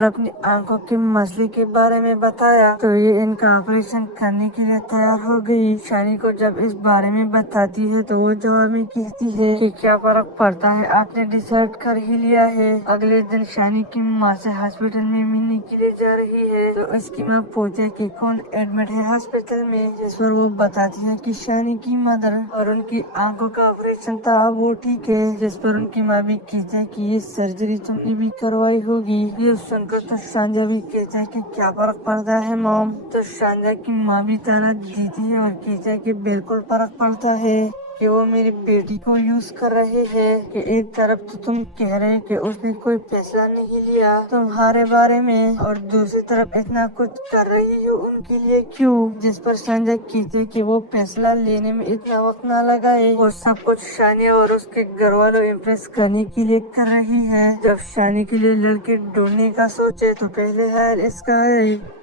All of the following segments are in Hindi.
अपनी आंखों की मसले के बारे में बताया तो ये इनका ऑपरेशन करने के लिए तैयार हो गई। शानी को जब इस बारे में बताती है तो वो जवाब में कहती है कि क्या फर्क पड़ता है, आपने डिसाइड कर ही लिया है। अगले दिन शानी की माँ से हॉस्पिटल में मिलने के लिए जा रही है तो इसकी माँ पूछे कि कौन एडमिट है हॉस्पिटल में, जिस पर वो बताती है कि शानी की मदर और उनकी आंखों का ऑपरेशन था, वो ठीक है। जिस पर उनकी माँ भी कहती है कि ये सर्जरी तुमने भी करवाई होगी। ये सुनकर तो शांजा भी कहता है कि क्या फर्क पड़ता है मॉम। तो शांजा की माँ भी ताना देती है और कहता है कि बिल्कुल फर्क पड़ता है कि वो मेरी बेटी को यूज कर रहे हैं। कि एक तरफ तो तुम कह रहे कि उसने कोई फैसला नहीं लिया तुम्हारे बारे में और दूसरी तरफ इतना कुछ कर रही हो उनके लिए क्यों। जिस पर संजय कहते कि वो फैसला लेने में इतना वक्त न लगाए, वो सब कुछ शानी और उसके घर वालों इम्प्रेस करने के लिए कर रही है। जब शानी के लिए लड़के ढूंढने का सोचे तो पहले है इसका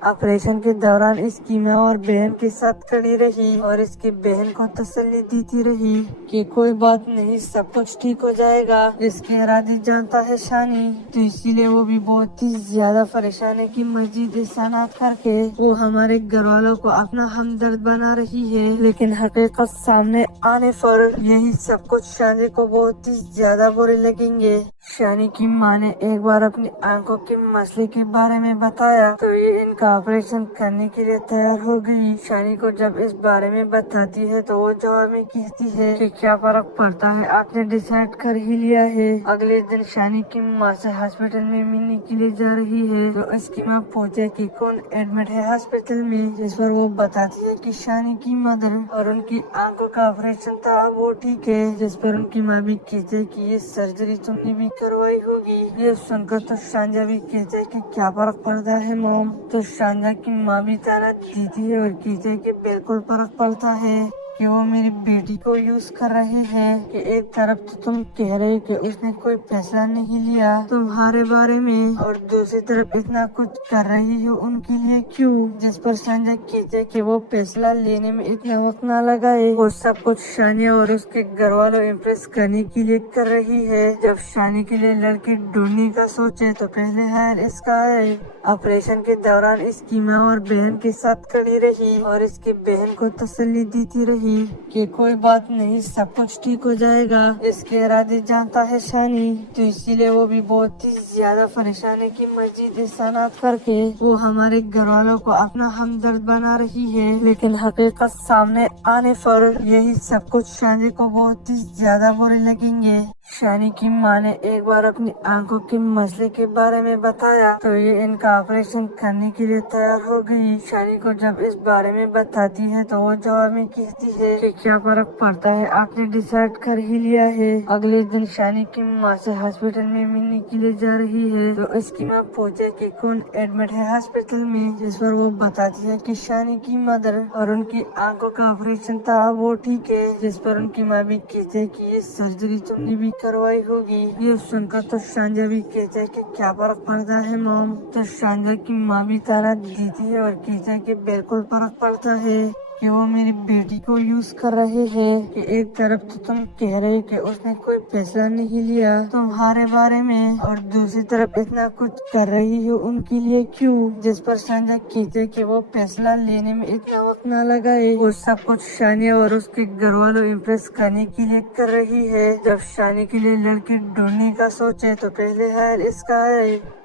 ऑपरेशन के दौरान इसकी माँ और बहन के साथ खड़ी रही और इसकी बहन को तसल्ली देती रही कि कोई बात नहीं, सब कुछ ठीक हो जाएगा। इसके इरादे जानता है शानी, तो इसीलिए वो भी बहुत ही ज्यादा परेशान है कि मस्जिद इस्तेमाल करके वो हमारे घर वालों को अपना हमदर्द बना रही है। लेकिन हकीकत सामने आने पर यही सब कुछ शानी को बहुत ही ज्यादा बुरे लगेंगे। शानी की माँ ने एक बार अपनी आंखों के मसले के बारे में बताया तो ये इनका ऑपरेशन करने के लिए तैयार हो गई। शानी को जब इस बारे में बताती है तो वो जवाब में कहती है कि क्या फर्क पड़ता है, आपने डिसाइड कर ही लिया है। अगले दिन शानी की माँ से हॉस्पिटल में मिलने के लिए जा रही है तो इसकी माँ पूछे कि कौन एडमिट है हॉस्पिटल में, जिस पर वो बताती है कि शानी की मदर और उनकी आंखों का ऑपरेशन था, वो ठीक है। जिस पर उनकी माँ भी कहते है कि ये सर्जरी तुमने भी करवाई होगी। ये सुनकर तो शांजा भी कहते है कि क्या फर्क पड़ता है मॉम। तो शांजा की माँ भी ताना देती है और कहते है कि बिल्कुल फर्क पड़ता है कि वो मेरी बेटी को यूज कर रहे हैं। कि एक तरफ तो तुम कह रहे कि उसने कोई फैसला नहीं लिया तुम्हारे बारे में और दूसरी तरफ इतना कुछ कर रही हो उनके लिए क्यों। जिस पर संजय कहते कि वो फैसला लेने में इतना वक्त न लगाए, वो सब कुछ शानी और उसके घर वालों इम्प्रेस करने के लिए कर रही है। जब शानी के लिए लड़के ढूंढने का सोचे तो पहले है इसका ऑपरेशन के दौरान इसकी माँ और बहन के साथ खड़ी रही और इसकी बहन को तसल्ली देती रही कि कोई बात नहीं, सब कुछ ठीक हो जाएगा। इसके इरादे जानता है शानी, तो इसीलिए वो भी बहुत ही ज्यादा परेशान है कि मस्जिद इस्तेमाल करके वो हमारे घर वालों को अपना हमदर्द बना रही है। लेकिन हकीकत सामने आने पर यही सब कुछ शानी को बहुत ही ज्यादा बुरे लगेंगे। शानी की माँ ने एक बार अपनी आंखों के मसले के बारे में बताया तो ये इनका ऑपरेशन करने के लिए तैयार हो गई। शानी को जब इस बारे में बताती है तो वो जवाब में कहती है कि क्या फर्क पड़ता है, आपने डिसाइड कर ही लिया है। अगले दिन शानी की माँ से हॉस्पिटल में मिलने के लिए जा रही है तो इसकी माँ पूछे कि कौन एडमिट है हॉस्पिटल में, जिस पर वो बताती है कि शानी की मदर और उनकी आंखों का ऑपरेशन था, वो ठीक है। जिस पर उनकी माँ भी कहते है कि ये सर्जरी तुमने भी करवाई होगी। ये सुनकर तो शांजा भी कहते है कि क्या फर्क पड़ता है मॉम। तो शांजा की माँ भी ताना देती है और कहता है कि बिल्कुल फर्क पड़ता है कि वो मेरी बेटी को यूज कर रहे हैं। कि एक तरफ तो तुम कह रहे कि उसने कोई फैसला नहीं लिया तुम्हारे बारे में और दूसरी तरफ इतना कुछ कर रही हो उनके लिए क्यों। जिस पर संजय कहते कि वो फैसला लेने में इतना वक्त न लगाए, वो सब कुछ शानी और उसके घर वालों इम्प्रेस करने के लिए कर रही है। जब शानी के लिए लड़की ढूंढने का सोचे तो पहले है इसका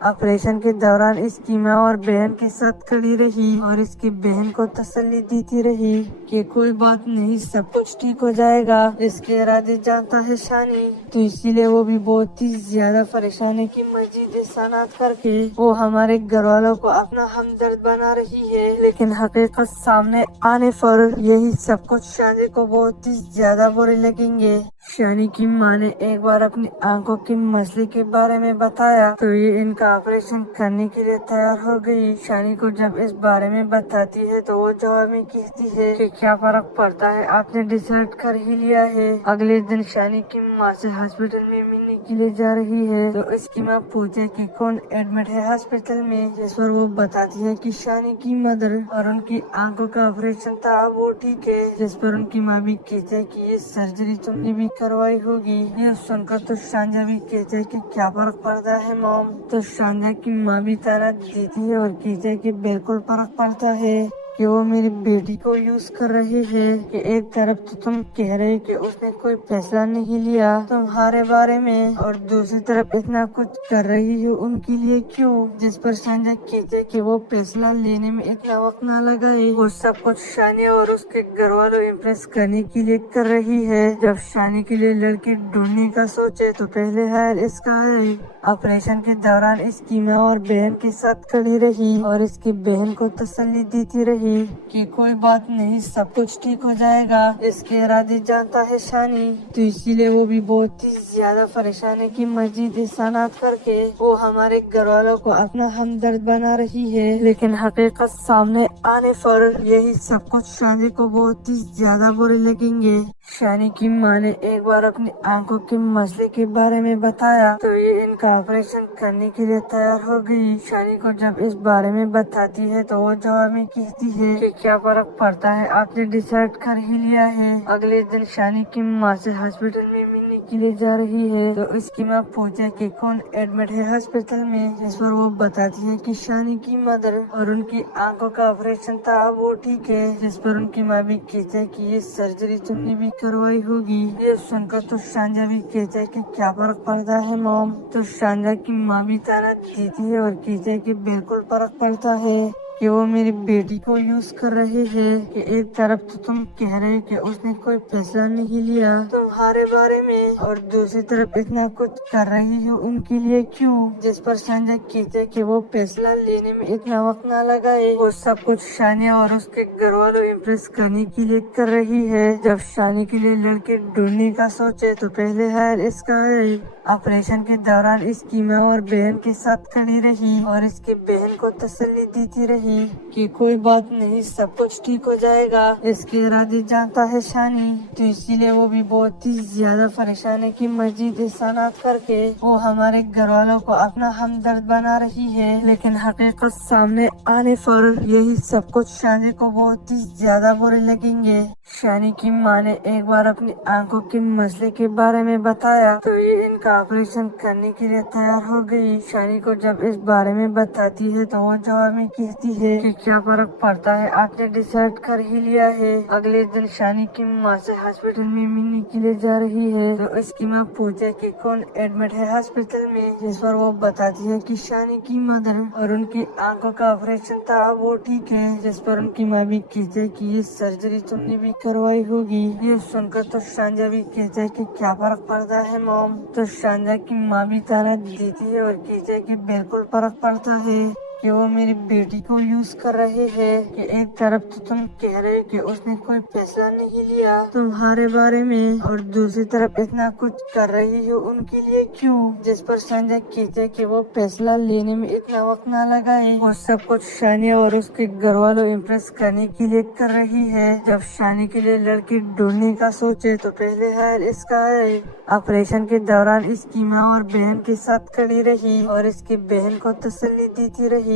ऑपरेशन के दौरान इसकी माँ और बहन के साथ खड़ी रही और इसकी बहन को तसल्ली देती रही कि कोई बात नहीं, सब कुछ ठीक हो जाएगा। इसके इरादे जानता है शानी, तो इसीलिए वो भी बहुत ही ज्यादा परेशान है कि मस्जिद इस्तेमाल करके वो हमारे घर वालों को अपना हमदर्द बना रही है। लेकिन हकीकत सामने आने पर यही सब कुछ शानी को बहुत ही ज्यादा बुरे लगेंगे। शानी की माँ ने एक बार अपनी आंखों के मसले के बारे में बताया तो ये इनका ऑपरेशन करने के लिए तैयार हो गई। शानी को जब इस बारे में बताती है तो वो जवाब में कहती है कि क्या फर्क पड़ता है, आपने डिसाइड कर ही लिया है। अगले दिन शानी की माँ से हॉस्पिटल में मिलने के लिए जा रही है तो इसकी माँ पूछे कि कौन एडमिट है हॉस्पिटल में, जिस पर वो बताती है कि शानी की मदर, और उनकी आंखों का ऑपरेशन था वो ठीक है। जिस पर उनकी माँ भी कहते है कि ये सर्जरी तुमने भी करवाई होगी। ये सुनकर तो शांजा भी कहते है कि क्या फर्क पड़ता है मॉम। तो शांजा की माँ भी ताना देती है और कहते है कि बिल्कुल फर्क पड़ता है कि वो मेरी बेटी को यूज कर रही है। कि एक तरफ तो तुम कह रहे कि उसने कोई फैसला नहीं लिया तुम्हारे बारे में, और दूसरी तरफ इतना कुछ कर रही हो उनके लिए क्यों। जिस पर शांजा कहते कि वो फैसला लेने में इतना वक्त ना लगाए, वो सब कुछ शानी और उसके घर वालों इम्प्रेस करने के लिए कर रही है। जब शानी के लिए लड़की ढूंढने का सोचे तो पहले है इसका है। ऑपरेशन के दौरान इसकी माँ और बहन के साथ खड़ी रही और इसकी बहन को तसल्ली देती रही कि कोई बात नहीं, सब कुछ ठीक हो जाएगा। इसके इरादे जानता है शानी, तो इसीलिए वो भी बहुत ही ज्यादा परेशान है कि मजीद एहसानात करके वो हमारे घर वालों को अपना हमदर्द बना रही है। लेकिन हकीकत सामने आने पर यही सब कुछ शानी को बहुत ही ज्यादा बुरे लगेंगे। शानी की माँ ने एक बार अपनी आंखों के मसले के बारे में बताया तो ये इनका ऑपरेशन करने के लिए तैयार हो गई। शानी को जब इस बारे में बताती है तो वो जवाब में कहती है कि क्या फर्क पड़ता है, आपने डिसाइड कर ही लिया है। अगले दिन शानी की माँ से हॉस्पिटल में मिलने के लिए जा रही है तो इसकी माँ पूछे कि कौन एडमिट है हॉस्पिटल में, जिस पर वो बताती है कि शानी की मदर, और उनकी आंखों का ऑपरेशन था वो ठीक है। जिस पर उनकी माँ भी कहते है कि ये सर्जरी तुमने भी करवाई होगी। ये सुनकर तो शांजा भी कहते है कि क्या फर्क पड़ता है मॉम। तो शांजा की माँ भी ताना देती है और कहते है कि बिल्कुल फर्क पड़ता है कि वो मेरी बेटी को यूज कर रहे हैं। कि एक तरफ तो तुम कह रहे कि उसने कोई फैसला नहीं लिया तुम्हारे बारे में, और दूसरी तरफ इतना कुछ कर रही हो उनके लिए क्यों। जिस पर शांजा कहते कि वो फैसला लेने में इतना वक्त ना लगाए, वो सब कुछ शानी और उसके घर वालों इम्प्रेस करने के लिए कर रही है। जब शानी के लिए लड़के ढूंढने का सोचे तो पहले है इसका है। ऑपरेशन के दौरान इसकी माँ और बहन के साथ खड़ी रही और इसकी बहन को तसल्ली देती रही कि कोई बात नहीं, सब कुछ ठीक हो जाएगा। इसके इरादे जानता है शानी, तो इसीलिए वो भी बहुत ही ज्यादा परेशान है कि मजीद एहसानात करके वो हमारे घर वालों को अपना हमदर्द बना रही है। लेकिन हकीकत सामने आने पर यही सब कुछ शानी को बहुत ही ज्यादा बुरे लगेंगे। शानी की माँ ने एक बार अपनी आंखों के मसले के बारे में बताया तो ये इनका ऑपरेशन करने के लिए तैयार हो गई। शानी को जब इस बारे में बताती है तो वो जवाब में कहती है कि क्या फर्क पड़ता है, आपने डिसाइड कर ही लिया है। अगले दिन शानी की माँ से हॉस्पिटल में मिलने के लिए जा रही है तो इसकी माँ पूछे कि कौन एडमिट है हॉस्पिटल में, जिस पर वो बताती है कि शानी की मदर, और उनकी आंखों का ऑपरेशन था वो ठीक है। जिस पर उनकी माँ भी कहते है कि ये सर्जरी तुमने भी करवाई होगी। ये सुनकर तो शांजा भी कहते है कि क्या फर्क पड़ता है मॉम। तो शांजा की माँ भी ताना देती है और कहते है कि बिल्कुल फर्क पड़ता है कि वो मेरी बेटी को यूज कर रहे हैं। कि एक तरफ तो तुम कह रहे कि उसने कोई फैसला नहीं लिया तुम्हारे बारे में, और दूसरी तरफ इतना कुछ कर रही हो उनके लिए क्यों। जिस पर शांजा कहते कि वो फैसला लेने में इतना वक्त ना लगाए, वो सब कुछ शानी और उसके घर वालों इम्प्रेस करने के लिए कर रही है। जब शानी के लिए लड़की ढूंढने का सोचे तो पहले है इसका है। ऑपरेशन के दौरान इसकी माँ और बहन के साथ खड़ी रही और इसकी बहन को तसल्ली देती रही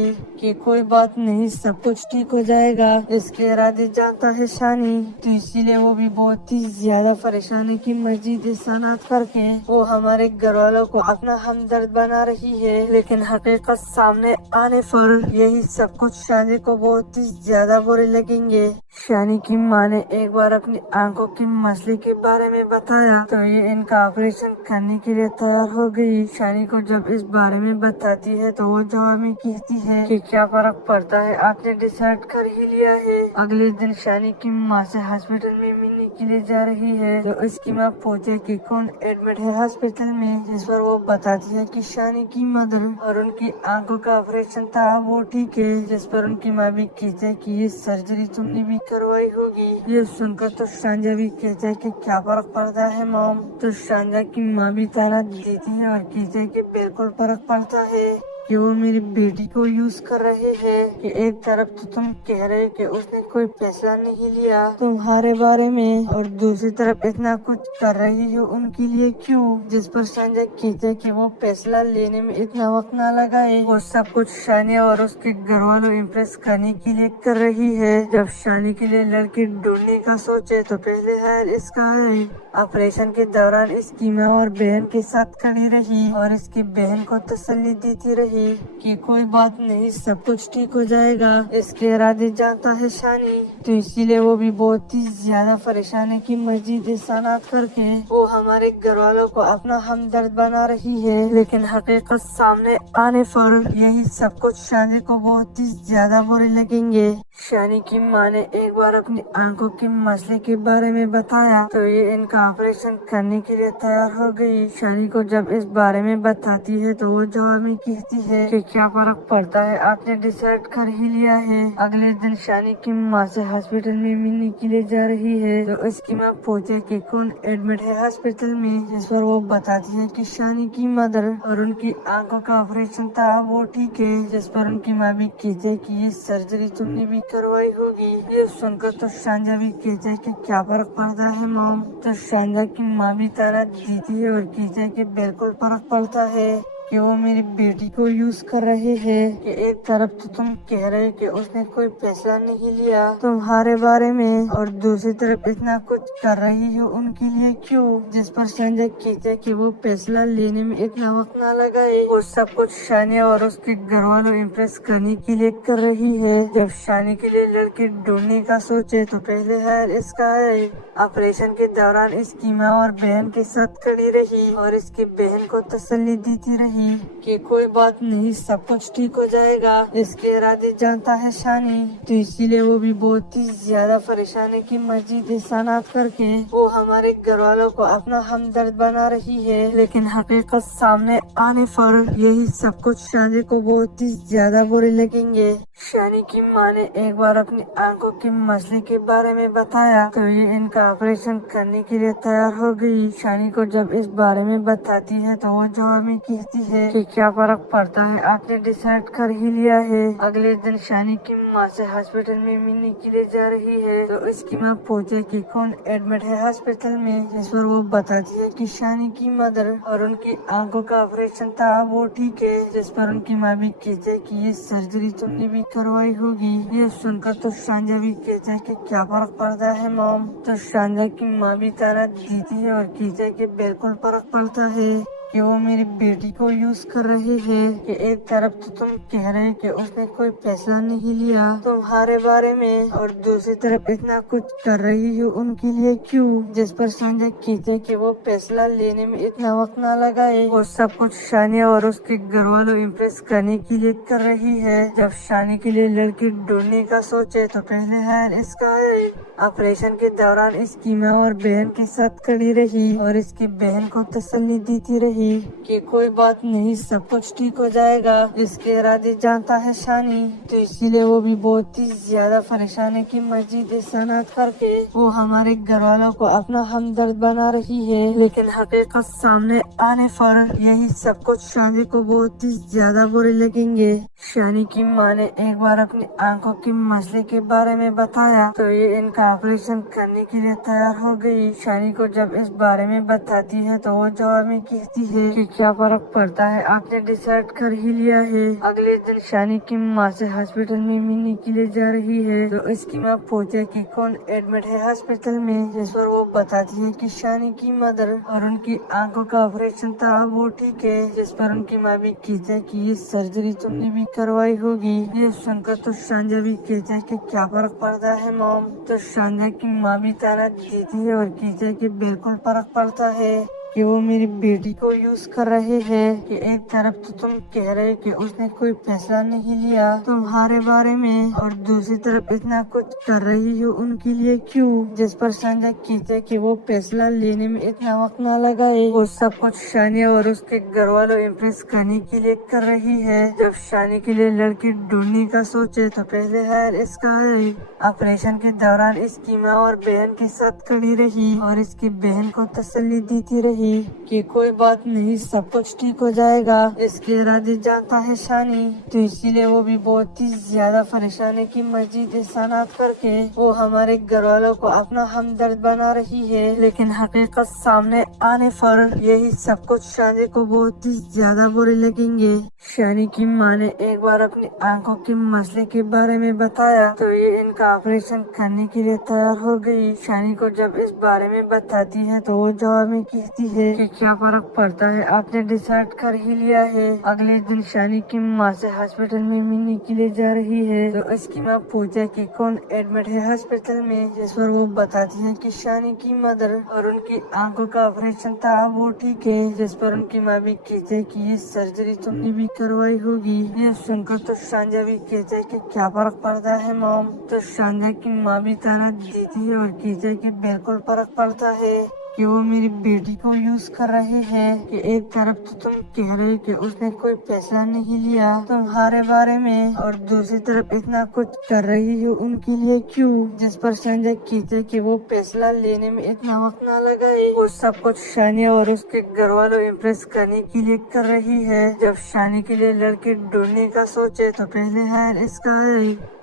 कि कोई बात नहीं, सब कुछ ठीक हो जाएगा। इसके इरादे जानता है शानी, तो इसीलिए वो भी बहुत ही ज्यादा परेशान है कि मजीद एहसानात करके वो हमारे घर वालों को अपना हमदर्द बना रही है। लेकिन हकीकत सामने आने पर यही सब कुछ शानी को बहुत ही ज्यादा बुरे लगेंगे। शानी की माँ ने एक बार अपनी आंखों के मसले के बारे में बताया तो ये इनका ऑपरेशन करने के लिए तैयार हो गई। शानी को जब इस बारे में बताती है तो वो जवाब में कहती है कि क्या फर्क पड़ता है, आपने डिसाइड कर ही लिया है। अगले दिन शानी की माँ से हॉस्पिटल में मिलने के लिए जा रही है तो इसकी माँ पूछे कि कौन एडमिट है हॉस्पिटल में, जिस पर वो बताती है कि शानी की मदर, और उनकी आंखों का ऑपरेशन था वो ठीक है। जिस पर उनकी माँ भी कहते है कि ये सर्जरी तुमने भी करवाई होगी। ये सुनकर तो शांजा भी कहते है कि क्या फर्क पड़ता है मॉम। तो शांजा की माँ भी ताना देती है और कहते है कि बिल्कुल फर्क पड़ता है कि वो मेरी बेटी को यूज कर रहे हैं। कि एक तरफ तो तुम कह रहे कि उसने कोई फैसला नहीं लिया तुम्हारे बारे में, और दूसरी तरफ इतना कुछ कर रही हो उनके लिए क्यों? जिस पर संजय कहते कि वो फैसला लेने में इतना वक्त न लगाए। वो सब कुछ शानिया और उसके घर वालों इम्प्रेस करने के लिए कर रही है। जब शानी के लिए लड़की ढूंढने का सोचे तो पहले है इसका है। ऑपरेशन के दौरान इसकी माँ और बहन के साथ खड़ी रही और इसकी बहन को तसल्ली देती रही कि कोई बात नहीं, सब कुछ ठीक हो जाएगा। इसके इरादे जानता है शानी, तो इसीलिए वो भी बहुत ही ज्यादा परेशानी की मस्जिद इसानात करके वो हमारे घर वालों को अपना हमदर्द बना रही है। लेकिन हकीकत सामने आने पर यही सब कुछ शानी को बहुत ही ज्यादा बुरे लगेंगे। शानी की माँ ने एक बार अपनी आंखों के मसले के बारे में बताया तो ये इनका ऑपरेशन करने के लिए तैयार हो गई। शानी को जब इस बारे में बताती है तो वो जवाब में कहती है कि क्या फर्क पड़ता है, आपने डिसाइड कर ही लिया है। अगले दिन शानी की माँ से हॉस्पिटल में मिलने के लिए जा रही है तो उसकी माँ पूछे कि कौन एडमिट है हॉस्पिटल में, जिस पर वो बताती है कि शानी की मदर, और उनकी आंखों का ऑपरेशन था वो ठीक है। जिस पर उनकी माँ भी कहती है कि ये सर्जरी तुमने भी करवाई होगी। ये सुनकर तो शांजा भी कहते है कि क्या फर्क पड़ता है मॉम। तो शांजा की माँ भी ताना देती है और कहती है कि बिल्कुल फर्क पड़ता है कि वो मेरी बेटी को यूज कर रहे हैं। कि एक तरफ तो तुम कह रहे कि उसने कोई फैसला नहीं लिया तुम्हारे बारे में, और दूसरी तरफ इतना कुछ कर रही हो उनके लिए क्यों? जिस पर संजय कहते हैं कि वो फैसला लेने में इतना वक्त न लगाए। वो सब कुछ शानिया और उसके घर वालों इम्प्रेस करने के लिए कर रही है। जब शानी के लिए लड़की ढूंढने का सोचे तो पहले है इसका है। ऑपरेशन के दौरान इसकी माँ और बहन के साथ खड़ी रही और इसकी बहन को तसल्ली देती रही कि कोई बात नहीं, सब कुछ ठीक हो जाएगा। इसके इरादे जानता है शानी, तो इसीलिए वो भी बहुत ही ज्यादा परेशानी की मस्जिद इसानात करके वो हमारे घर वालों को अपना हमदर्द बना रही है। लेकिन हकीकत सामने आने पर यही सब कुछ शानी को बहुत ही ज्यादा बुरे लगेंगे। शानी की माँ ने एक बार अपनी आंखों के मसले के बारे में बताया तो ये इनका ऑपरेशन करने के लिए तैयार हो गई। शानी को जब इस बारे में बताती है तो वो जवाब में कहती है कि क्या फर्क पड़ता है, आपने डिसाइड कर ही लिया है। अगले दिन शानी की माँ से हॉस्पिटल में मिलने के लिए जा रही है तो उसकी माँ पूछे कि कौन एडमिट है हॉस्पिटल में, जिस पर वो बताती है कि शानी की मदर, और उनकी आंखों का ऑपरेशन था वो ठीक है। जिस पर उनकी माँ भी कहती है कि ये सर्जरी तुमने भी करवाई होगी। ये सुनकर तो शांजा भी कहता है कि क्या फर्क पड़ता है मॉम। तो शांजा की माँ भी ताना देती है और कहती है कि बिल्कुल फर्क पड़ता है कि वो मेरी बेटी को यूज कर रहे हैं। कि एक तरफ तो तुम कह रहे कि उसने कोई फैसला नहीं लिया तुम्हारे बारे में, और दूसरी तरफ इतना कुछ कर रही हो उनके लिए क्यों? जिस पर संजय कहते कि वो फैसला लेने में इतना वक्त न लगाए। वो सब कुछ शानिया और उसके घर वालों इम्प्रेस करने के लिए कर रही है। जब शानी के लिए लड़की ढूंढने का सोचे तो पहले है इसका है। ऑपरेशन के दौरान इसकी माँ और बहन के साथ खड़ी रही और इसकी बहन को तसल्ली देती रही कि कोई बात नहीं, सब कुछ ठीक हो जाएगा। इसके इरादे जानता है शानी, तो इसीलिए वो भी बहुत ही ज्यादा परेशानी की मस्जिद इसानात करके वो हमारे घर वालों को अपना हमदर्द बना रही है। लेकिन हकीकत सामने आने पर यही सब कुछ शानी को बहुत ही ज्यादा बुरे लगेंगे। शानी की माँ ने एक बार अपनी आंखों के मसले के बारे में बताया तो ये इनका ऑपरेशन करने के लिए तैयार हो गई। शानी को जब इस बारे में बताती है तो वो जवाब में कहती है कि क्या फर्क पड़ता है, आपने डिसाइड कर ही लिया है। अगले दिन शानी की माँ से हॉस्पिटल में मिलने के लिए जा रही है तो इसकी माँ पूछे कि कौन एडमिट है हॉस्पिटल में, जिस पर वो बताती है कि शानी की मदर, और उनकी आंखों का ऑपरेशन था वो ठीक है। जिस पर उनकी माँ भी कहती है कि ये सर्जरी तुमने भी करवाई होगी। ये सुनकर तो शांजा भी कहता है कि क्या फर्क पड़ता है मॉम। तो शांजा की माँ भी ताना देती है और कहती है कि बिल्कुल फर्क पड़ता है कि वो मेरी बेटी को यूज कर रहे हैं। कि एक तरफ तो तुम कह रहे कि उसने कोई फैसला नहीं लिया तुम्हारे बारे में, और दूसरी तरफ इतना कुछ कर रही हो उनके लिए क्यों? जिस पर शानिया कहते कि वो फैसला लेने में इतना वक्त न लगाए। वो सब कुछ शानिया और उसके घर वालों इम्प्रेस करने के लिए कर रही है। जब शानी के लिए लड़की ढूंढने का सोचे तो पहले है इसका है। ऑपरेशन के दौरान इसकी माँ और बहन के साथ खड़ी रही और इसकी बहन को तसल्ली देती रही रही कि कोई बात नहीं, सब कुछ ठीक हो जाएगा। इसके इरादे जानता है शानी, तो इसीलिए वो भी बहुत ही ज्यादा परेशानी की मस्जिद इस्तेमाल करके वो हमारे घर वालों को अपना हमदर्द बना रही है। लेकिन हकीकत सामने आने पर यही सब कुछ शानी को बहुत ही ज्यादा बुरे लगेंगे। शानी की माँ ने एक बार अपनी आंखों के मसले के बारे में बताया तो ये इनका ऑपरेशन करने के लिए तैयार हो गई। शानी को जब इस बारे में बताती है तो वो जवाब में कहती है कि क्या फर्क पड़ता है, आपने डिसाइड कर ही लिया है। अगले दिन शानी की माँ से हॉस्पिटल में मिलने के लिए जा रही है तो इसकी माँ पूछा कि कौन एडमिट है हॉस्पिटल में, जिस पर वो बताती है कि शानी की मदर और उनकी आंखों का ऑपरेशन था, वो ठीक है। जिस पर उनकी माँ भी कहते है कि ये सर्जरी तुमने भी करवाई होगी। ये सुनकर तो शांजा भी कहते है कि क्या फर्क पड़ता है मॉम। तो शांजा की माँ भी ताना देती है और कहते है कि बिल्कुल फर्क पड़ता है कि वो मेरी बेटी को यूज कर रहे हैं। कि एक तरफ तो तुम कह रहे कि उसने कोई फैसला नहीं लिया तुम्हारे बारे में और दूसरी तरफ इतना कुछ कर रही हो उनके लिए क्यों। जिस पर संजय कहते कि वो फैसला लेने में इतना वक्त न लगाए, वो सब कुछ शानिया और उसके घर वालों इम्प्रेस करने के लिए कर रही है। जब शानी के लिए लड़के ढूंढने का सोचे तो पहले है इसका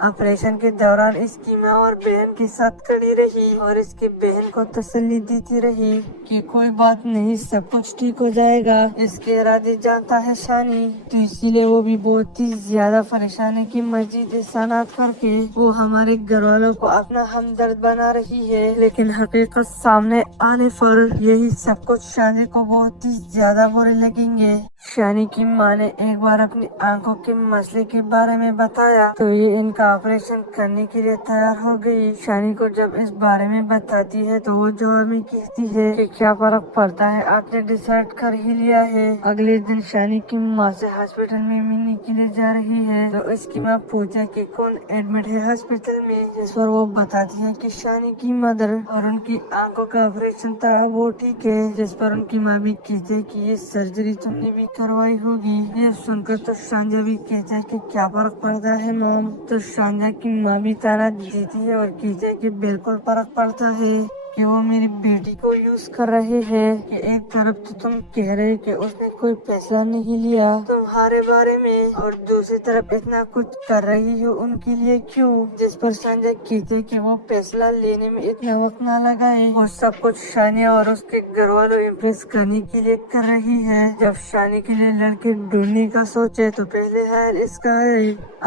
ऑपरेशन के दौरान इसकी माँ और बहन के साथ खड़ी रही और इसकी बहन को तसल्ली देती रही कि कोई बात नहीं, सब कुछ ठीक हो जाएगा। इसके इरादे जानता है शानी, तो इसीलिए वो भी बहुत ही ज्यादा परेशानी की मस्जिद इस्तेमाल करके वो हमारे घर वालों को अपना हमदर्द बना रही है। लेकिन हकीकत सामने आने पर यही सब कुछ शानी को बहुत ही ज्यादा बुरे लगेंगे। शानी की माँ ने एक बार अपनी आंखों के मसले के बारे में बताया तो ये इनका ऑपरेशन करने के लिए तैयार हो गई। शानी को जब इस बारे में बताती है तो वो जवाब में कहती है कि क्या फर्क पड़ता है, आपने डिसाइड कर ही लिया है। अगले दिन शानी की माँ से हॉस्पिटल में मिलने के लिए जा रही है तो इसकी माँ पूछा कि कौन एडमिट है हॉस्पिटल में, जिस पर वो बताती है कि शानी की मदर और उनकी आंखों का ऑपरेशन था, वो ठीक है। जिस पर उनकी माँ भी कहती है कि ये सर्जरी तुमने भी करवाई होगी। ये सुनकर तो शांजा भी कहता है कि क्या फर्क पड़ता है मॉम। तो शांजा की माँ भी ताना देती है और कहती है कि बिल्कुल फर्क पड़ता है कि वो मेरी बेटी को यूज कर रहे हैं। कि एक तरफ तो तुम कह रहे कि उसने कोई फैसला नहीं लिया तुम्हारे बारे में और दूसरी तरफ इतना कुछ कर रही हो उनके लिए क्यों। जिस पर संजय कहते कि वो फैसला लेने में इतना वक्त न लगाए, वो सब कुछ शानिया और उसके घर वालों इम्प्रेस करने के लिए कर रही है। जब शानी के लिए लड़के ढूंढने का सोचे तो पहले है इसका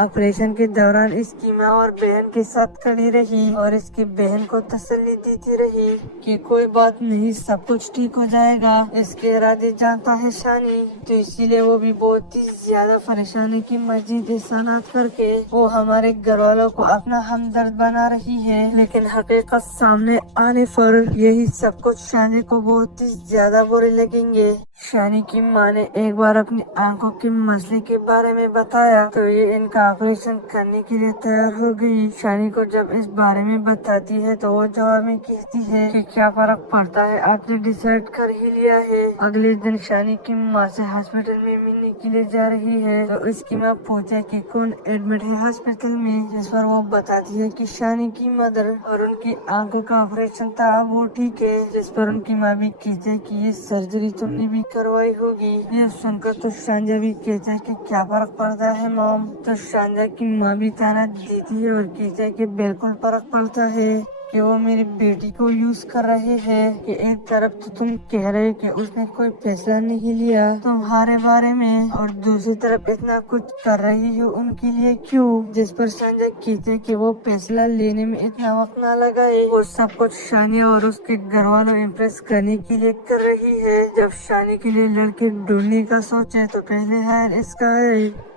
ऑपरेशन के दौरान इसकी माँ और बहन के साथ खड़ी रही और इसकी बहन को तसल्ली देती रही कि कोई बात नहीं, सब कुछ ठीक हो जाएगा। इसके इरादे जानता है शानी, तो इसीलिए वो भी बहुत ही ज्यादा परेशानी की मस्जिद इस्तेमाल करके वो हमारे घर वालों को अपना हमदर्द बना रही है। लेकिन हकीकत सामने आने पर यही सब कुछ शानी को बहुत ही ज्यादा बुरे लगेंगे। शानी की माँ ने एक बार अपनी आंखों के मसले के बारे में बताया तो ये इनका ऑपरेशन करने के लिए तैयार हो गई। शानी को जब इस बारे में बताती है तो वो जवाब में कहती है कि क्या फर्क पड़ता है, आपने डिसाइड कर ही लिया है। अगले दिन शानी की माँ से हॉस्पिटल में मिलने के लिए जा रही है तो इसकी माँ पूछा कि कौन एडमिट है हॉस्पिटल में, जिस पर वो बताती है कि शानी की मदर और उनकी आंखों का ऑपरेशन था, वो ठीक है। जिस पर उनकी माँ भी कहती है कि ये सर्जरी तुमने भी करवाई होगी। ये सुनकर तो शांजा भी कहता है कि क्या फर्क पड़ता है मॉम। तो शांजा की माँ भी ताना देती है और कहता है कि बिल्कुल फर्क पड़ता है कि वो मेरी बेटी को यूज कर रहे हैं। कि एक तरफ तो तुम कह रहे कि उसने कोई फैसला नहीं लिया तुम्हारे बारे में और दूसरी तरफ इतना कुछ कर रही हो उनके लिए क्यों। जिस पर संजय कहते कि वो फैसला लेने में इतना वक्त न लगाए, वो सब कुछ शानिया और उसके घर वालों इम्प्रेस करने के लिए कर रही है। जब शानी के लिए लड़के ढूंढने का सोचे तो पहले है इसका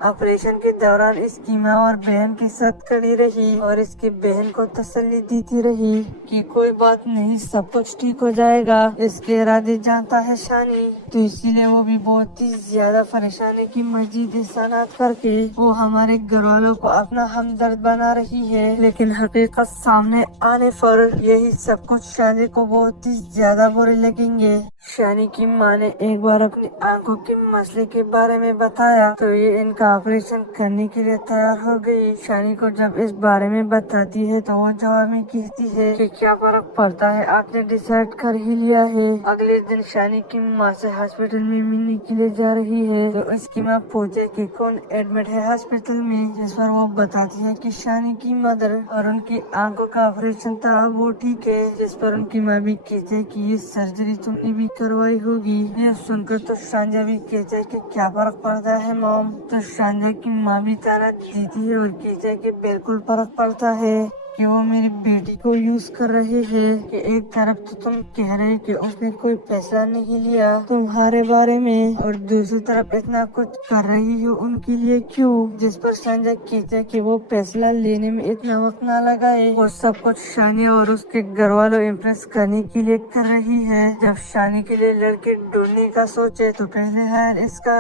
ऑपरेशन के दौरान इसकी माँ और बहन के साथ खड़ी रही और इसकी बहन को तसल्ली देती रही कि कोई बात नहीं, सब कुछ ठीक हो जाएगा। इसके इरादे जानता है शानी, तो इसीलिए वो भी बहुत ही ज्यादा परेशानी की मस्जिद इस्तेमाल करके वो हमारे घर वालों को अपना हमदर्द बना रही है। लेकिन हकीकत सामने आने पर यही सब कुछ शानी को बहुत ही ज्यादा बुरे लगेंगे। शानी की माँ ने एक बार अपनी आंखों के मसले के बारे में बताया तो ये इनका ऑपरेशन करने के लिए तैयार हो गई। शानी को जब इस बारे में बताती है तो वो जवाब में कहती है कि क्या फर्क पड़ता है, आपने डिसाइड कर ही लिया है। अगले दिन शानी की माँ से हॉस्पिटल में मिलने के लिए जा रही है तो इसकी माँ पूछे कि कौन एडमिट है हॉस्पिटल में, जिस पर वो बताती है कि शानी की मदर, और उनकी आंखों का ऑपरेशन था वो ठीक है। जिस पर उनकी माँ भी कहते है कि ये सर्जरी तुमने भी करवाई होगी। ये सुनकर तो शांजा भी कहते है कि क्या फर्क पड़ता है मॉम। तो शांजा की माँ भी ताना देती है और कहते है कि बिल्कुल फर्क पड़ता है कि वो मेरी बेटी को यूज कर रहे हैं। कि एक तरफ तो तुम कह रहे कि उसने कोई फैसला नहीं लिया तुम्हारे बारे में, और दूसरी तरफ इतना कुछ कर रही हो उनके लिए क्यों। जिस पर संजय कहते कि वो फैसला लेने में इतना वक्त न लगाए, वो सब कुछ शानी और उसके घर वालों इम्प्रेस करने के लिए कर रही है। जब शानी के लिए लड़के ढूंढने का सोचे तो पहले है इसका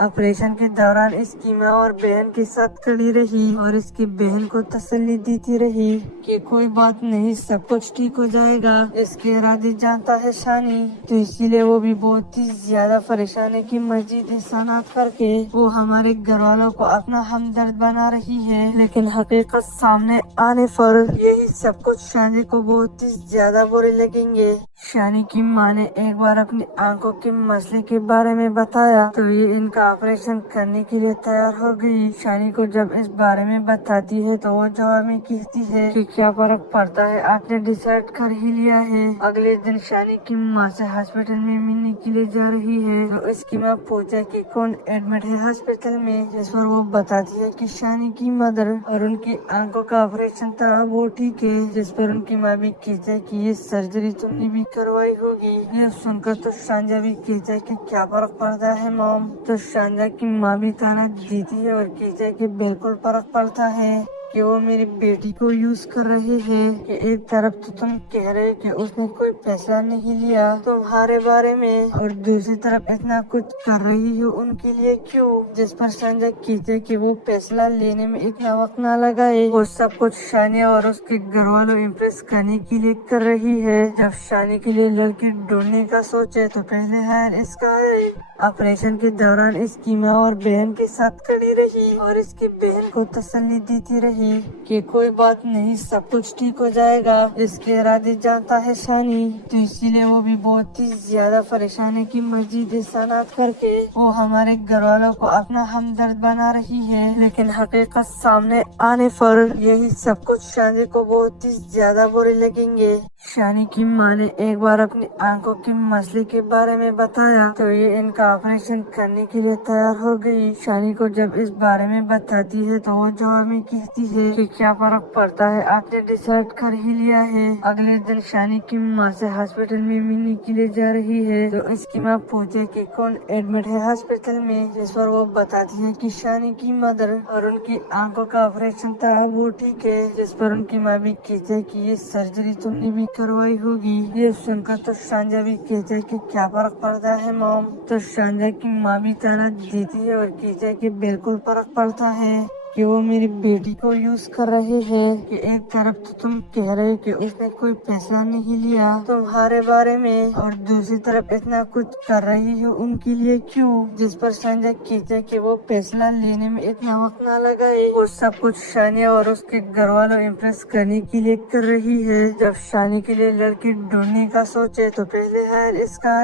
ऑपरेशन के दौरान इसकी माँ और बहन के साथ खड़ी रही और इसकी बहन को तसल्ली देती रही कि कोई बात नहीं, सब कुछ ठीक हो जाएगा। इसके इरादे जानता है शानी, तो इसीलिए वो भी बहुत ही ज्यादा परेशान है कि मस्जिद सनात करके वो हमारे घर वालों को अपना हमदर्द बना रही है। लेकिन हकीकत सामने आने पर यही सब कुछ शानी को बहुत ही ज्यादा बुरे लगेंगे। शानी की माँ ने एक बार अपनी आंखों के मसले के बारे में बताया तो ये इनका ऑपरेशन करने के लिए तैयार हो गई। शानी को जब इस बारे में बताती है तो वो जवाब में कहती है कि क्या फर्क पड़ता है, आपने डिसाइड कर ही लिया है। अगले दिन शानी की माँ से हॉस्पिटल में मिलने के लिए जा रही है तो इसकी माँ पूछा कि कौन एडमिट है हॉस्पिटल में, जिस पर वो बताती है कि शानी की मदर, और उनकी आंखों का ऑपरेशन था वो ठीक है। जिस पर उनकी माँ भी कहती है कि ये सर्जरी तुमने भी करवाई होगी। ये सुनकर तो शांजा भी कहता है कि क्या फर्क पड़ता है मॉम। तो शांजा की माँ भी ताना देती है और कहता है कि बिल्कुल फर्क पड़ता है कि वो मेरी बेटी को यूज कर रहे हैं। कि एक तरफ तो तुम कह रहे कि उसने कोई फैसला नहीं लिया तुम्हारे बारे में, और दूसरी तरफ इतना कुछ कर रही हो उनके लिए क्यों। जिस पर संजय कहते कि वो फैसला लेने में इतना वक्त न लगाए, वो सब कुछ शानी और उसके घर वालों इम्प्रेस करने के लिए कर रही है। जब शानी के लिए लड़के ढूंढने का सोचे तो पहले है इसका ऑपरेशन के दौरान इसकी माँ और बहन के साथ खड़ी रही और इसकी बहन को तसल्ली देती रही कि कोई बात नहीं, सब कुछ ठीक हो जाएगा। इसके इरादे जानता है शानी, तो इसीलिए वो भी बहुत ही ज्यादा परेशान है कि मस्जिद सनात करके वो हमारे घर वालों को अपना हमदर्द बना रही है। लेकिन हकीकत सामने आने पर यही सब कुछ शानी को बहुत ही ज्यादा बुरे लगेंगे। शानी की माँ ने एक बार अपनी आंखों के मसले के बारे में बताया तो ये इनका ऑपरेशन करने के लिए तैयार हो गई। शानी को जब इस बारे में बताती है तो वो जवाब में कहती है कि क्या फर्क पड़ता है, आपने डिसाइड कर ही लिया है। अगले दिन शानी की माँ से हॉस्पिटल में मिलने के लिए जा रही है तो इसकी माँ पूछे कि कौन एडमिट है हॉस्पिटल में, जिस पर वो बताती है कि शानी की मदर, और उनकी आंखों का ऑपरेशन था वो ठीक है। जिस पर उनकी माँ भी कहते है कि ये सर्जरी तुमने भी करवाई होगी। ये सुनकर तो शांजा भी कहते है कि क्या फर्क पड़ता है मॉम। तो शांजा की माँ भी ताना देती है और कहते है कि बिल्कुल फर्क पड़ता है कि वो मेरी बेटी को यूज कर रहे हैं। कि एक तरफ तो तुम कह रहे कि उसने कोई फैसला नहीं लिया तुम्हारे बारे में, और दूसरी तरफ इतना कुछ कर रही हो उनके लिए क्यों। जिस पर संजय कहते कि वो फैसला लेने में इतना वक्त न लगाए, वो सब कुछ शानी और उसके घर वालों इम्प्रेस करने के लिए कर रही है। जब शानी के लिए लड़की ढूंढने का सोचे तो पहले है इसका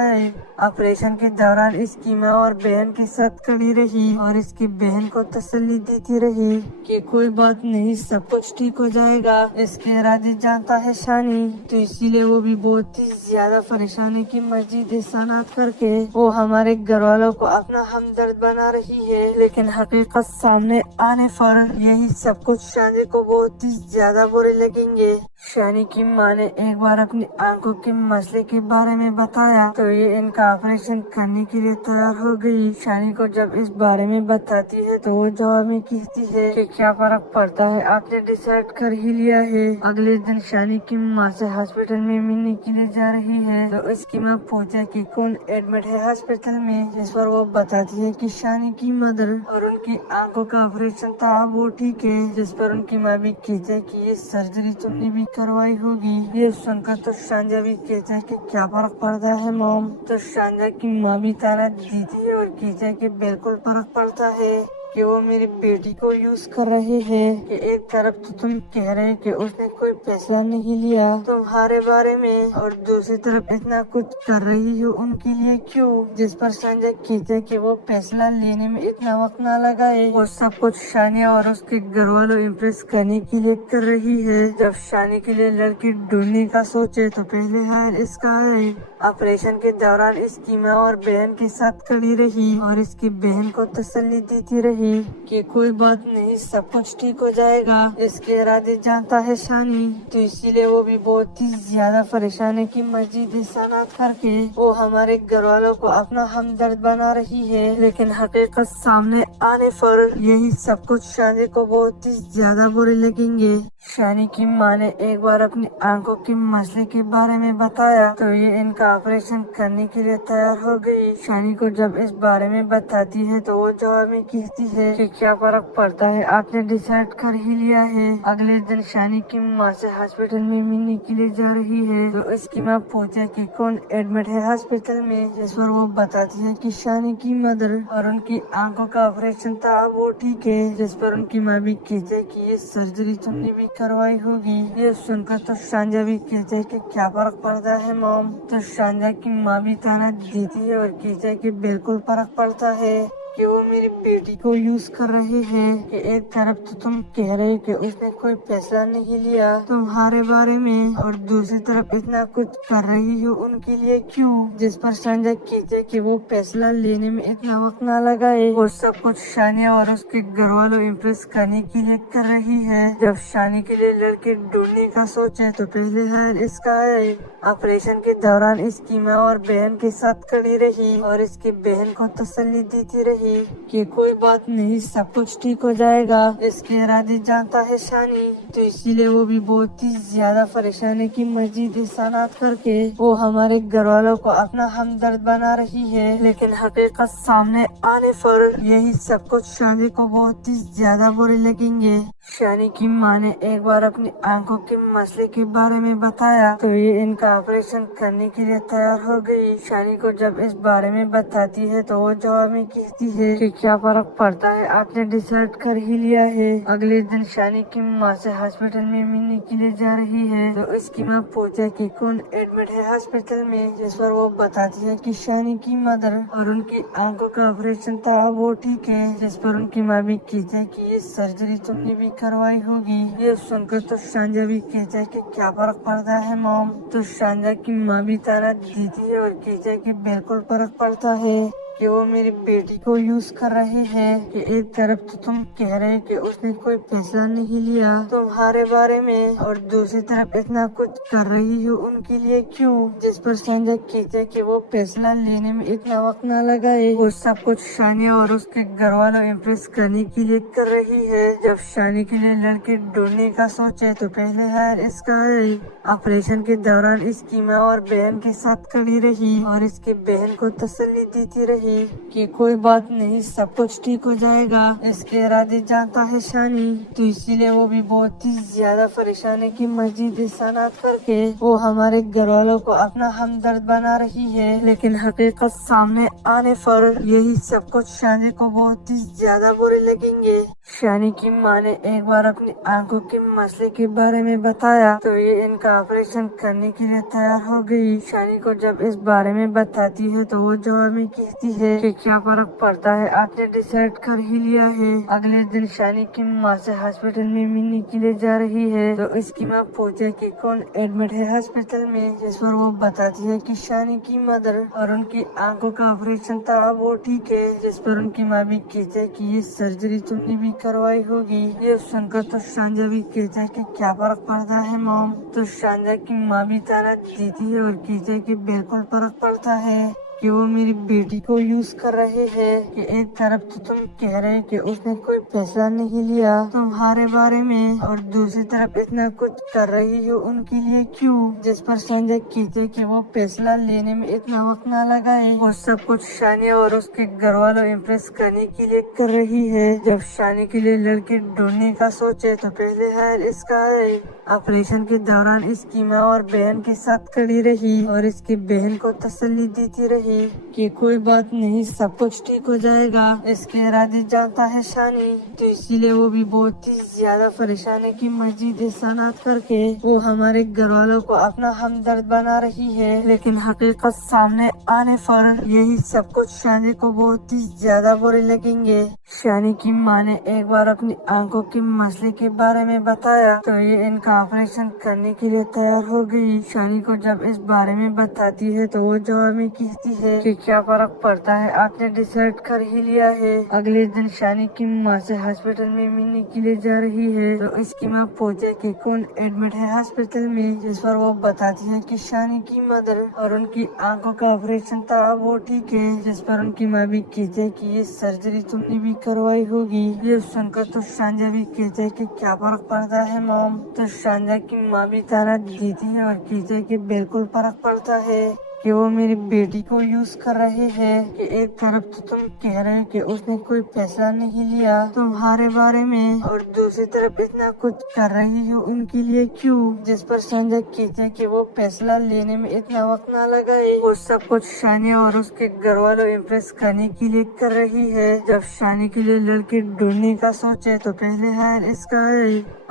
ऑपरेशन के दौरान इसकी माँ और बहन के साथ खड़ी रही और इसकी बहन को तसल्ली देती रही कि कोई बात नहीं, सब कुछ ठीक हो जाएगा। इसके इरादे जानता है शानी, तो इसीलिए वो भी बहुत ही ज्यादा परेशान है कि मस्जिद सनात करके वो हमारे घर वालों को अपना हमदर्द बना रही है। लेकिन हकीकत सामने आने पर यही सब कुछ शानी को बहुत ही ज्यादा बुरे लगेंगे। शानी की माँ ने एक बार अपनी आंखों के मसले के बारे में बताया तो ये इनका ऑपरेशन करने के लिए तैयार हो गई। शानी को जब इस बारे में बताती है तो वो जवाब में कहती है कि क्या फर्क पड़ता है, आपने डिसाइड कर ही लिया है। अगले दिन शानी की माँ से हॉस्पिटल में मिलने के लिए जा रही है तो इसकी माँ पूछा कि कौन एडमिट है हॉस्पिटल में, जिस पर वो बताती है कि शानी की मदर, और उनकी आंखों का ऑपरेशन था वो ठीक है। जिस पर उनकी माँ भी कहती है कि ये सर्जरी तुमने भी करवाई होगी। ये सुनकर तो शांजा भी कहता है कि क्या फर्क पड़ता है मॉम। तो शांजा की माँ भी ताना देती है और कहता है कि बिल्कुल फर्क पड़ता है कि वो मेरी बेटी को यूज कर रहे हैं। कि एक तरफ तो तुम कह रहे कि उसने कोई फैसला नहीं लिया तुम्हारे बारे में, और दूसरी तरफ इतना कुछ कर रही हो उनके लिए क्यों? जिस पर संजय कहते कि वो फैसला लेने में इतना वक्त न लगाए। वो सब कुछ शानिया और उसके घर वालों इम्प्रेस करने के लिए कर रही है। जब शानी के लिए लड़की ढूंढने का सोचे तो पहले हाल इसका है। ऑपरेशन के दौरान इसकी माँ और बहन के साथ खड़ी रही और इसकी बहन को तसल्ली देती रही कि कोई बात नहीं, सब कुछ ठीक हो जाएगा। इसके इरादे जानता है शानी, तो इसीलिए वो भी बहुत ही ज्यादा परेशानी की मस्जिद सनात करके वो हमारे घर वालों को अपना हमदर्द बना रही है। लेकिन हकीकत सामने आने पर यही सब कुछ शानी को बहुत ही ज्यादा बुरे लगेंगे। शानी की माँ ने एक बार अपनी आंखों के मसले के बारे में बताया तो ये इनका ऑपरेशन करने के लिए तैयार हो गई। शानी को जब इस बारे में बताती है तो वो जवाब में कहती है कि क्या फर्क पड़ता है, आपने डिसाइड कर ही लिया है। अगले दिन शानी की माँ से हॉस्पिटल में मिलने के लिए जा रही है तो इसकी माँ पूछे कि कौन एडमिट है हॉस्पिटल में, जिस पर वो बताती है कि शानी की मदर, और उनकी आंखों का ऑपरेशन था वो ठीक है। जिस पर उनकी माँ भी कहती है कि ये सर्जरी तुमने भी करवाई होगी। ये सुनकर तो शांजा भी कहते है कि क्या फर्क पड़ता है मॉम। तो शांजा की माँ भी ताना देती है और कहते है कि बिल्कुल फर्क पड़ता है कि वो मेरी बेटी को यूज कर रहे हैं। कि एक तरफ तो तुम कह रहे कि उसने कोई फैसला नहीं लिया तुम्हारे बारे में, और दूसरी तरफ इतना कुछ कर रही हो उनके लिए क्यों? जिस पर संजय कहते कि वो फैसला लेने में इतना वक्त न लगाए। वो सब कुछ शानिया और उसके घर वालों इम्प्रेस करने के लिए कर रही है। जब शानी के लिए लड़के ढूंढने का सोचे तो पहले हाल इसका है। ऑपरेशन के दौरान इसकी माँ और बहन के साथ खड़ी रही और इसकी बहन को तसल्ली देती रही कि कोई बात नहीं, सब कुछ ठीक हो जाएगा। इसके इरादे जानता है शानी, तो इसीलिए वो भी बहुत ही ज्यादा परेशानी की मस्जिद सनात करके वो हमारे घर वालों को अपना हमदर्द बना रही है। लेकिन हकीकत सामने आने पर यही सब कुछ शानी को बहुत ही ज्यादा बुरे लगेंगे। शानी की माँ ने एक बार अपनी आंखों के मसले के बारे में बताया तो ये इनका ऑपरेशन करने के लिए तैयार हो गई। शानी को जब इस बारे में बताती है तो वो जवाब में कहती है कि क्या फर्क पड़ता है, आपने डिसाइड कर ही लिया है। अगले दिन शानी की माँ से हॉस्पिटल में मिलने के लिए जा रही है तो इसकी माँ पूछे कि कौन एडमिट है हॉस्पिटल में, जिस पर वो बताती है कि शानी की मदर, और उनकी आंखों का ऑपरेशन था वो ठीक है। जिस पर उनकी माँ भी कहती है कि ये सर्जरी तुमने भी करवाई होगी। ये सुनकर तो शांजा भी कहता है कि क्या फर्क पड़ता है मॉम। तो शांजा की माँ भी ताना देती है और कहता है कि बिल्कुल फर्क पड़ता है कि वो मेरी बेटी को यूज कर रहे हैं। कि एक तरफ तो तुम कह रहे कि उसने कोई फैसला नहीं लिया तुम्हारे बारे में, और दूसरी तरफ इतना कुछ कर रही हो उनके लिए क्यों? जिस पर संजय कहते कि वो फैसला लेने में इतना वक्त न लगाए। वो सब कुछ शानिया और उसके घर वालों इम्प्रेस करने के लिए कर रही है। जब शानी के लिए लड़के ढूंढने का सोचे तो पहले हाल इसका है। ऑपरेशन के दौरान इसकी माँ और बहन के साथ खड़ी रही और इसकी बहन को तसल्ली देती रही कि कोई बात नहीं, सब कुछ ठीक हो जाएगा। इसके इरादे जानता है शानी, तो इसीलिए वो भी बहुत ही ज्यादा परेशानी की मस्जिद सनात करके वो हमारे घर वालों को अपना हमदर्द बना रही है। लेकिन हकीकत सामने आने पर यही सब कुछ शानी को बहुत ही ज्यादा बुरे लगेंगे। शानी की माँ ने एक बार अपनी आंखों के मसले के बारे में बताया तो ये इनका ऑपरेशन करने के लिए तैयार हो गई। शानी को जब इस बारे में बताती है तो वो जवाब में कहती है कि क्या फर्क पड़ता है, आपने डिसाइड कर ही लिया है। अगले दिन शानी की माँ से हॉस्पिटल में मिलने के लिए जा रही है तो इसकी माँ पूछे कि कौन एडमिट है हॉस्पिटल में, जिस पर वो बताती है कि शानी की मदर, और उनकी आंखों का ऑपरेशन था वो ठीक है। जिस पर उनकी माँ भी कहते है कि ये सर्जरी तुमने भी करवाई होगी। ये सुनकर तो शांजा भी कहता है कि क्या फर्क पड़ता है मॉम। तो शांजा की माँ भी ताना देती है और कहते है कि बिल्कुल फर्क पड़ता है कि वो मेरी बेटी को यूज कर रहे हैं। कि एक तरफ तो तुम कह रहे कि उसने कोई फैसला नहीं लिया तुम्हारे बारे में, और दूसरी तरफ इतना कुछ कर रही हो उनके लिए क्यों? जिस पर संजय कहते कि वो फैसला लेने में इतना वक्त न लगाए। वो सब कुछ शानिया और उसके घर वालों इम्प्रेस करने के लिए कर रही है। जब शानी के लिए लड़के ढूंढने का सोचे तो पहले हाल इसका है। ऑपरेशन के दौरान इसकी माँ और बहन के साथ खड़ी रही और इसकी बहन को तसल्ली देती रही रही कि कोई बात नहीं, सब कुछ ठीक हो जाएगा। इसके इरादे जानता है शानी, तो इसीलिए वो भी बहुत ही ज्यादा परेशान है कि मस्जिद सनात करके वो हमारे घर वालों को अपना हमदर्द बना रही है। लेकिन हकीकत सामने आने पर यही सब कुछ शानी को बहुत ही ज्यादा बुरे लगेंगे। शानी की माँ ने एक बार अपनी आंखों के मसले के बारे में बताया तो ये इनका ऑपरेशन करने के लिए तैयार हो गई। शानी को जब इस बारे में बताती है तो वो जवाब में कहती है कि क्या फर्क पड़ता है, आपने डिसाइड कर ही लिया है। अगले दिन शानी की माँ से हॉस्पिटल में मिलने के लिए जा रही है तो इसकी माँ पूछे कि कौन एडमिट है हॉस्पिटल में, जिस पर वो बताती है कि शानी की मदर और उनकी आंखों का ऑपरेशन था, वो ठीक है। जिस पर उनकी माँ भी कहते है कि ये सर्जरी तुमने भी करवाई होगी। ये सुनकर तो शांजा भी कहते है कि क्या फर्क पड़ता है मॉम। तो शांजा की माँ भी ताना देती है और कहते है कि बिल्कुल फर्क पड़ता है कि वो मेरी बेटी को यूज कर रहे हैं। कि एक तरफ तो तुम कह रहे हो कि उसने कोई फैसला नहीं लिया तुम्हारे बारे में और दूसरी तरफ इतना कुछ कर रही हो उनके लिए क्यों। जिस पर संजय कहते हैं कि वो फैसला लेने में इतना वक्त ना लगाए, वो सब कुछ शानी और उसके घर वालों इम्प्रेस करने के लिए कर रही है। जब शानी के लिए लड़के ढूंढने का सोचे तो पहले है इसका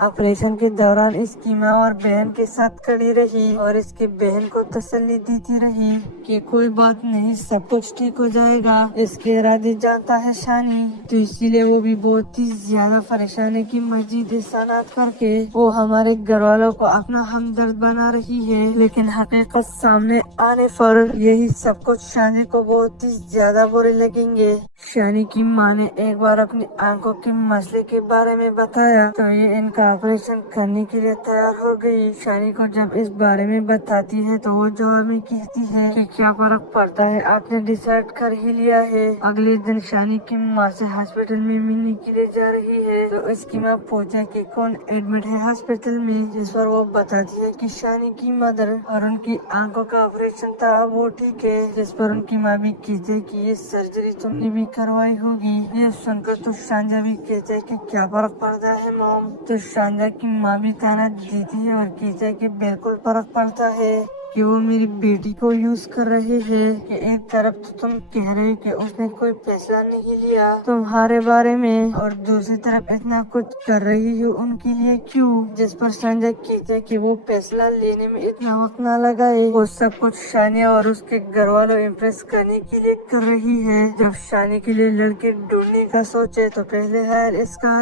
ऑपरेशन के दौरान इसकी माँ और बहन के साथ खड़ी रही और इसकी बहन को तसल्ली देती रही कि कोई बात नहीं, सब कुछ ठीक हो जाएगा। इसके इरादे जानता है शानी, तो इसीलिए वो भी बहुत ही ज्यादा परेशान है कि मस्जिद सनात करके वो हमारे घर वालों को अपना हमदर्द बना रही है। लेकिन हकीकत सामने आने पर यही सब कुछ शानी को बहुत ही ज्यादा बुरे लगेंगे। शानी की माँ ने एक बार अपनी आंखों के मसले के बारे में बताया तो ये इनका ऑपरेशन करने के लिए तैयार हो गई। शानी को जब इस बारे में बताती है तो वो जवाब में कहती है कि क्या फर्क पड़ता है, आपने डिसाइड कर ही लिया है। अगले दिन शानी की माँ से हॉस्पिटल में मिलने के लिए जा रही है तो इसकी माँ पूछे कि कौन एडमिट है हॉस्पिटल में, जिस पर वो बताती है कि शानी की मदर और उनकी आंखों का ऑपरेशन था, वो ठीक है। जिस पर उनकी माँ भी कहते है कि ये सर्जरी तुमने भी करवाई होगी। ये सुनकर तो शांजा भी कहते है कि क्या फर्क पड़ता है मॉम। तो शांजा की माँ भी ताना देती है और कहते है कि बिल्कुल फर्क पड़ता है कि वो मेरी बेटी को यूज कर रहे हैं। कि एक तरफ तो तुम कह रहे हो कि उसने कोई फैसला नहीं लिया तुम्हारे बारे में और दूसरी तरफ इतना कुछ कर रही हो उनके लिए क्यों। जिस पर संजय कहते हैं कि वो फैसला लेने में इतना वक्त ना लगाए, वो सब कुछ शानिया और उसके घर वालों इम्प्रेस करने के लिए कर रही है। जब शानी के लिए लड़के ढूंढने का सोचे तो पहले है इसका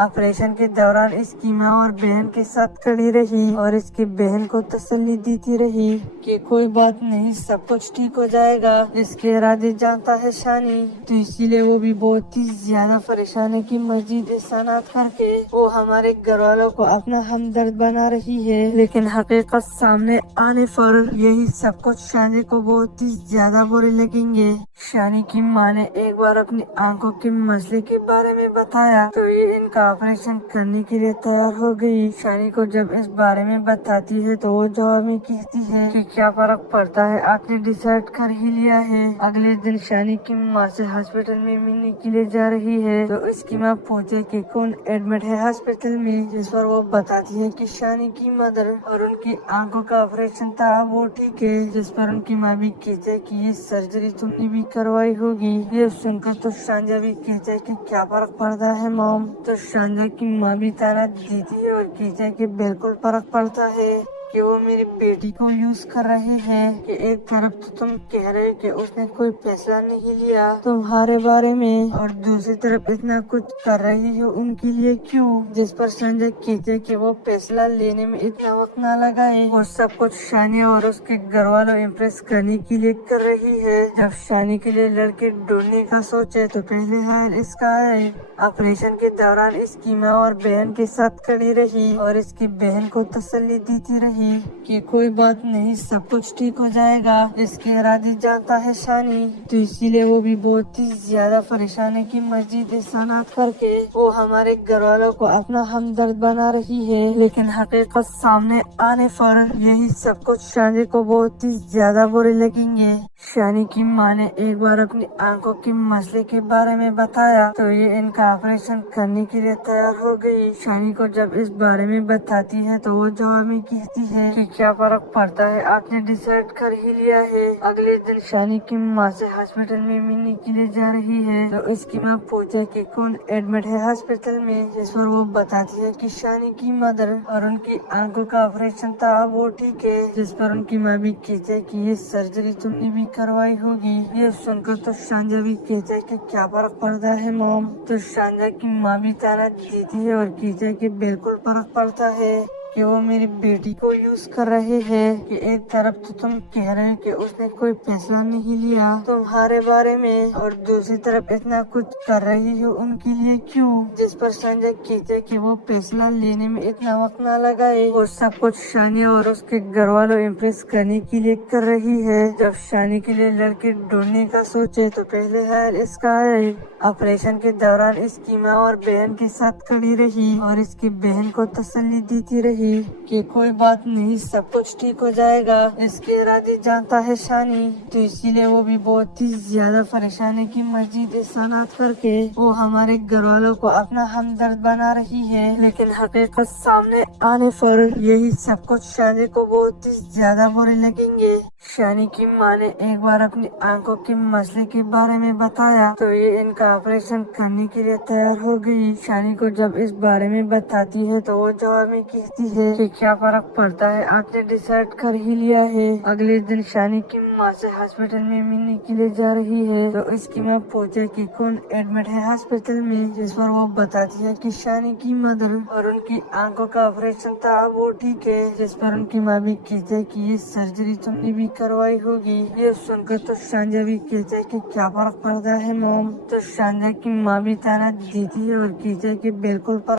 ऑपरेशन के दौरान इसकी माँ और बहन के साथ खड़ी रही और इसकी बहन को तसल्ली देती रही कि कोई बात नहीं, सब कुछ ठीक हो जाएगा। इसके इरादे जानता है शानी, तो इसीलिए वो भी बहुत ही ज्यादा परेशान है कि मस्जिद सनात करके वो हमारे घर वालों को अपना हमदर्द बना रही है। लेकिन हकीकत सामने आने पर यही सब कुछ शानी को बहुत ही ज्यादा बुरे लगेंगे। शानी की माँ ने एक बार अपनी आंखों के मसले के बारे में बताया तो ये इनका ऑपरेशन करने के लिए तैयार हो गई। शानी को जब इस बारे में बताती है तो वो जवाब में कहती है कि क्या फर्क पड़ता है, आपने डिसाइड कर ही लिया है। अगले दिन शानी की माँ से हॉस्पिटल में मिलने के लिए जा रही है तो इसकी माँ पूछे कि कौन एडमिट है हॉस्पिटल में, जिस पर वो बताती है कि शानी की मदर और उनकी आंखों का ऑपरेशन था, वो ठीक है। जिस पर उनकी माँ भी कहते है कि ये सर्जरी तुमने भी करवाई होगी। ये सुनकर तो शांजा भी कहते है कि क्या फर्क पड़ता है मॉम। तो शांजा की माँ भी ताना देती है और कहते है कि बिल्कुल फर्क पड़ता है कि वो मेरी बेटी को यूज कर रहे हैं। कि एक तरफ तो तुम कह रहे हो कि उसने कोई फैसला नहीं लिया तुम्हारे बारे में और दूसरी तरफ इतना कुछ कर रही हो उनके लिए क्यों। जिस पर संजय कहते कि वो फैसला लेने में इतना वक्त ना लगाए, वो सब कुछ शानी और उसके घर वालों इम्प्रेस करने के लिए कर रही है। जब शानी के लिए लड़के ढूंढने का सोचे तो पहले है इसका ऑपरेशन के दौरान इसकी माँ और बहन के साथ खड़ी रही और इसकी बहन को तसल्ली देती रही कि कोई बात नहीं, सब कुछ ठीक हो जाएगा। इसके इरादे जानता है शानी, तो इसीलिए वो भी बहुत ही ज्यादा परेशान है कि मस्जिद सनात करके वो हमारे घर वालों को अपना हमदर्द बना रही है। लेकिन हकीकत सामने आने पर यही सब कुछ शानी को बहुत ही ज्यादा बुरे लगेंगे। शानी की माँ ने एक बार अपनी आंखों के मसले के बारे में बताया तो ये इनका ऑपरेशन करने के लिए तैयार हो गई। शानी को जब इस बारे में बताती है तो वो जवाब में कहती है कि क्या फर्क पड़ता है, आपने डिसाइड कर ही लिया है। अगले दिन शानी की माँ से हॉस्पिटल में मिलने के लिए जा रही है तो इसकी माँ पूछे कि कौन एडमिट है हॉस्पिटल में, जिस पर वो बताती है कि शानी की मदर, और उनकी आंखों का ऑपरेशन था वो ठीक है। जिस पर उनकी माँ भी कहते है कि ये सर्जरी तुमने भी करवाई होगी। ये सुनकर तो शांजा भी कहते है कि क्या फर्क पड़ता है मॉम। तो शांजा की माँ भी ताना देती है और कहते है कि बिल्कुल फर्क पड़ता है कि वो मेरी बेटी को यूज कर रहे हैं। कि एक तरफ तो तुम कह रहे हो कि उसने कोई फैसला नहीं लिया तुम्हारे बारे में, और दूसरी तरफ इतना कुछ कर रही हो उनके लिए क्यों। जिस पर संजय कहते कि वो फैसला लेने में इतना वक्त न लगाए, वो सब कुछ शानी और उसके घर वालों इम्प्रेस करने के लिए कर रही है। जब शानी के लिए लड़के ढूंढने का सोचे तो पहले है इसका ऑपरेशन के दौरान इसकी माँ और बहन के साथ खड़ी रही और इसकी बहन को तसल्ली देती रही कि कोई बात नहीं, सब कुछ ठीक हो जाएगा। इसके इरादे जानता है शानी, तो इसीलिए वो भी बहुत ही ज्यादा परेशान है कि मस्जिद इस्लानात करके वो हमारे घर वालों को अपना हमदर्द बना रही है। लेकिन हकीकत सामने आने पर यही सब कुछ शानी को बहुत ही ज्यादा बुरे लगेंगे। शानी की माँ ने एक बार अपनी आंखों के मसले के बारे में बताया तो ये इनका ऑपरेशन करने के लिए तैयार हो गई। शानी को जब इस बारे में बताती है तो वो जवाब में कहती है कि क्या फर्क पड़ता है, आपने डिसाइड कर ही लिया है। अगले दिन शानी की माँ से हॉस्पिटल में मिलने के लिए जा रही है तो इसकी माँ पूछे कि कौन एडमिट है हॉस्पिटल में, जिस पर वो बताती है कि शानी की मदर, और उनकी आंखों का ऑपरेशन था वो ठीक है। जिस पर उनकी माँ भी कहते है कि ये सर्जरी तुमने भी करवाई होगी। ये सुनकर तो शांजा भी कहते है कि क्या फर्क पड़ता है मॉम। तो शांजा की माँ भी ताना देती है और कहते है कि बिल्कुल